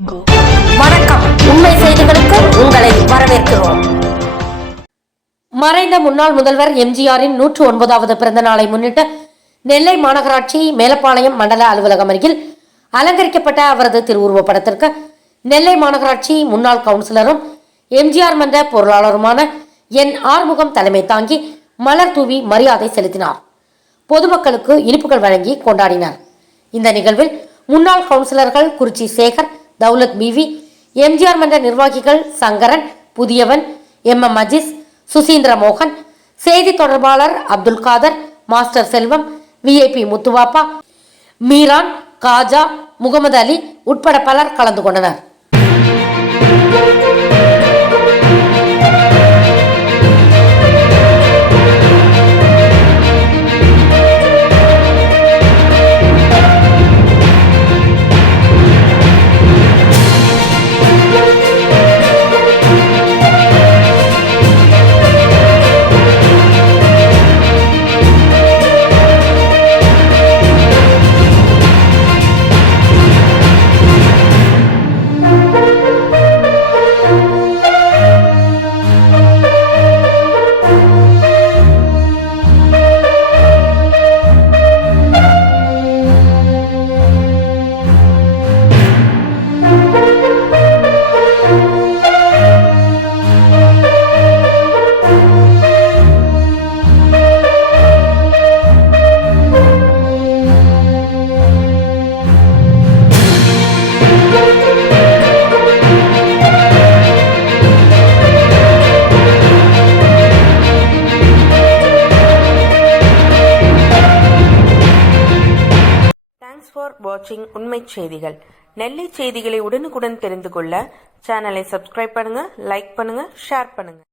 வணக்கம். உண்மை செய்திகளுக்கு உங்களை வரவேற்கிறோம். மறைந்த முன்னாள் முதல்வர் எம்ஜிஆரின் 109வது பிறந்த நாளை முன்னிட்டு நெல்லை மாநகராட்சி மேலப்பாளையம் மண்டல அலுவலகம் அருகில் அலங்கரிக்கப்பட்ட அவரது திருவுருவப் படத்திற்கு நெல்லை மாநகராட்சி முன்னாள் கவுன்சிலரும் எம்ஜிஆர் மன்ற பொருளாளருமான என் ஆறுமுகம் தலைமை தாங்கி மலர் தூவி மரியாதை செலுத்தினார். பொதுமக்களுக்கு இனிப்புகள் வழங்கி கொண்டாடினார். இந்த நிகழ்வில் முன்னாள் கவுன்சிலர்கள் குறிச்சி சேகர், தௌலத் பிவி, எம்ஜிஆர் மன்ற நிர்வாகிகள் சங்கரன், புதியவன், எம் அஜீஸ், சுசீந்திர மோகன், செய்தி தொடர்பாளர் அப்துல் காதர், மாஸ்டர் செல்வம், விஐபி முத்துவாப்பா, மீரான், காஜா, முகமது அலி உட்பட பலர் கலந்து கொண்டனர். Thanks for watching உண்மை செய்திகள். நெல்லை செய்திகளை உடனுக்குடன் தெரிந்து கொள்ள சேனலை சப்ஸ்கிரைப் பண்ணுங்க, லைக் பண்ணுங்க, ஷேர் பண்ணுங்க.